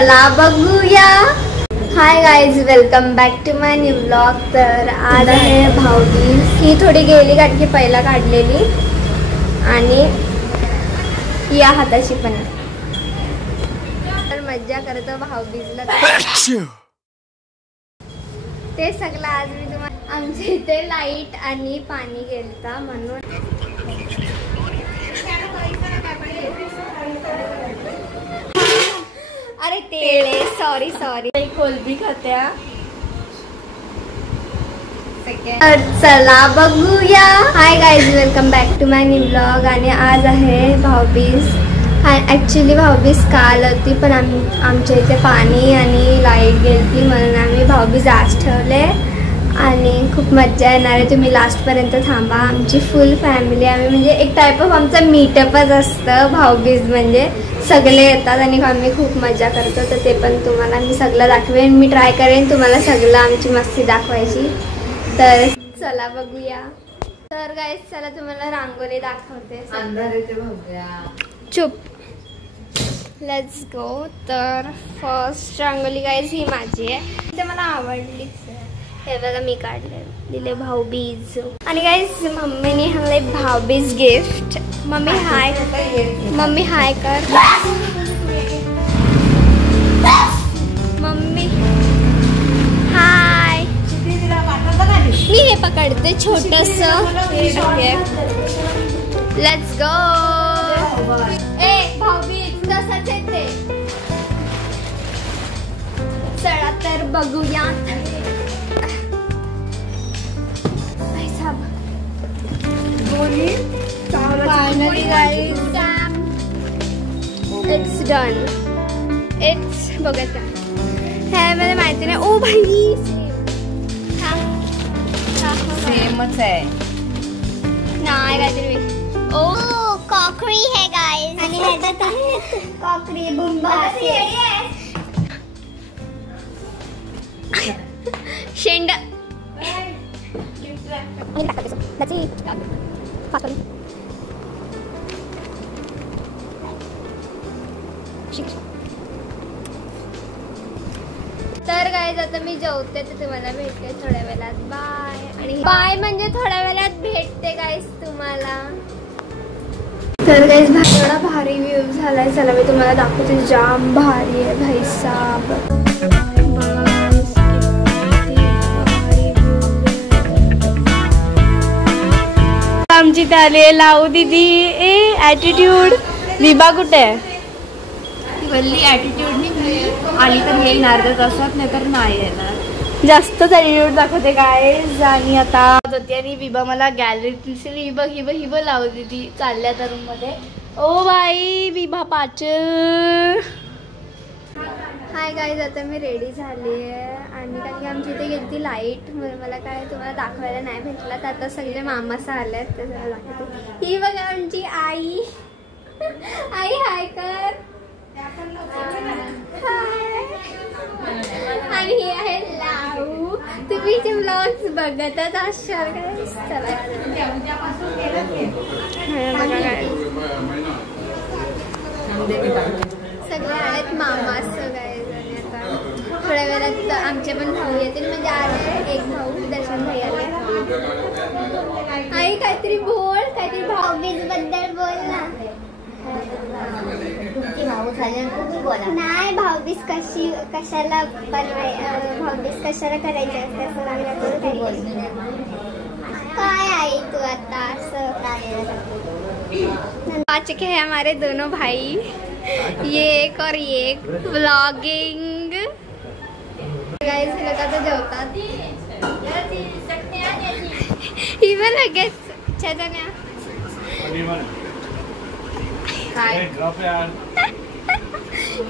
चला बघूया। Hi guys, welcome back to my new blog. तर आज आहे भाऊबीज। ही थोडी गेली कारण की पहिला काढलेली आणि या हाताची पण। तर मज्जा करतो भाऊबीजला। ते सगळं आज मी तुम्हाला आमच्या इथे लाईट आणि पाणी गेलता म्हणून। अरे तेळे सॉरी कोलबी खात्या। चला बघूया। Hi guys, welcome back to my new blog. आणि आज आहे भाऊबीज। ॲक्च्युली भाऊबीज काल होती पण आमच्या इथे पाणी आणि लाईट गेली म्हणून आम्ही भाऊबीज आज ठेवले आणि खूप मज्जा येणार आहे। तुम्ही लास्टपर्यंत थांबा। आमची फुल फॅमिली आम्ही म्हणजे एक टाईप ऑफ आमचा मीटअपच असतं भाऊबीज म्हणजे। सगळे येतात आणि आम्ही खूप मजा करतो। तर ते पण तुम्हाला मी सगळं दाखवेन। मी ट्राय करेन तुम्हाला सगळं आमची मस्ती दाखवायची। तर चला बघूया। तर गाइस चला तुम्हाला रांगोळी दाखवते। चुप, लेट्स गो। तर फर्स्ट रांगोळी गाइस ही माझी आहे। ते मला आवडलीच आहे। हे बघा मी काढले दिले भाऊबीज। आणि गाइस मम्मीने हमें एक Bhaubeej gift. Mummy hi, mummy hi कर। Mummy hi. मी हे पकडते छोटस। Okay let's go. ए भाऊबीज तसंच येते। चला तर बघूया। Finally guys, it's done. It's बघा हे मला माहिती नाही। ओ भाई सेमच आहे। नाही काहीतरी ओ कॉकरी है गाइस। आणि ह्याच्यात आहे कॉकरी बुंबा शेंड। तर गाइस आता मी जेवते तर तुम्हाला भेटते थोड्या वेळात। बाय। आणि बाय म्हणजे थोड्या वेळात भेटते गाइस तुम्हाला। तर गाइस एवढा भारी व्ह्यू झालाय। चला मी तुम्हाला दाखवते। जाम भारी आहे भाई साहब। आमची त्याले लावू दीदी ए ॲटिट्यूड। विभा कुठे आहे? वल्ली ॲटिट्यूड नाही आली तर येईल अर्धा तासात, नाही तर नाही येणार। जास्त ॲटिट्यूड दाखवते गाइस। आणि आता होती आणि विभा मला गॅलरीत दिसली। हिब लावू दीदी चालल्या तर रूम मध्ये। ओ बाई विभा पाच। हाय गाइस, आता मी रेडी झाली आहे आणि कारण की आमची इथे गेली लाईट म्हणून मला काय तुम्हाला दाखवायला नाही भेटला। तर आता सगळे मामासा आलेत तर दाखवते। ही बघा आमची आई। आई हाय कर। आणि ही आहे लाऊ। तुम्ही जे ब्लॉग्स बघतच असाल गाइस। चला सगळे आलेत मामा सगळे। थोड्या वेळात आमचे पण भाऊ येतील म्हणजे आले एक भाऊ दर्शन भाई आले। आई काहीतरी बोल, काहीतरी भाऊबीज बद्दल बोल ना। नाही भाऊबीज कशाला भाऊबीज कशाला करायची असते असं लागलं। काय आई तू आता असं आज के है हमारे दोनों भाई, ये एक और ये एक व्लॉगिंग। गाइस लोक आता जेवतात। ही पण लगेच छान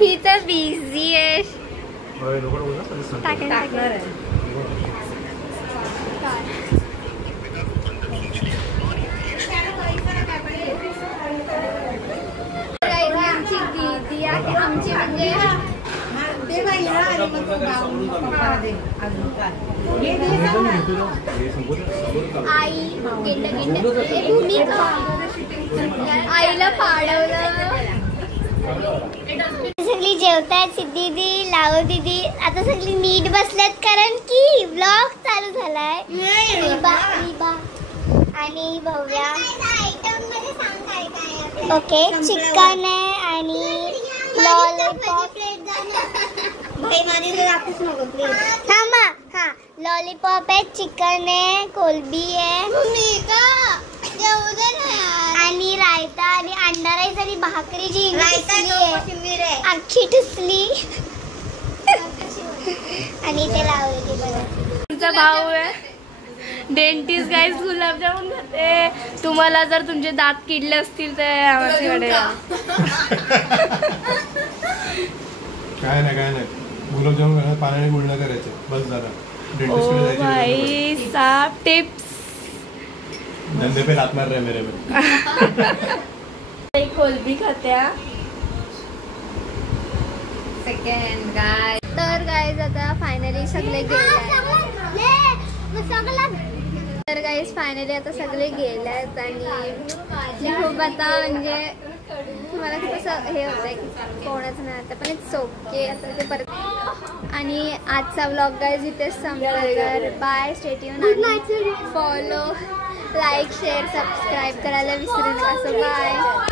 ही तर बिझी आहे। आमची दीदी आहे आमची म्हणजे आई आईला पाडवलं। सगळी जेवतायत. सिद्धी दीदी, लावू दीदी आता सगळी नीट बसल्यात कारण की व्लॉग चालू झालाय. रिबा आणि भव्या. ओके, चिकन आहे आणि लॉलीपॉप. थांबा. हा, लॉलीपॉप आहे, चिकन आहे, कोलबी आहे आणि रायता आणि अंडा राईस आणि भाकरी जी अख्खी ठुसली आणि ते लावली. तुमचा भाऊ आहे डेंटिस्ट गाईज, गुलाबजामुन खाते. तुम्हाला जर तुमचे दात किडले असतील तर आमच्याकडे काय नाही गुलाबजामुन पाण्याने गुळण्या करायचे बस झालं. ओ भाई साहब टिप्स धंदे पे लात मार रहे मेरे में. कोलबी खात्या. Second guy. तर गाईज आता फायनली सगळे तर गाईज फायनली आता सगळे गेल्यात आणि खूप आता म्हणजे मला खूप असं हे होतंय की कोणच नाही आता, पण इट्स ओके. आता ते परत आणि आजचा व्लॉग गाईज इथेच संपला. तर bye, stay tune, follow, like, share, subscribe करायला विसरू नका. So bye.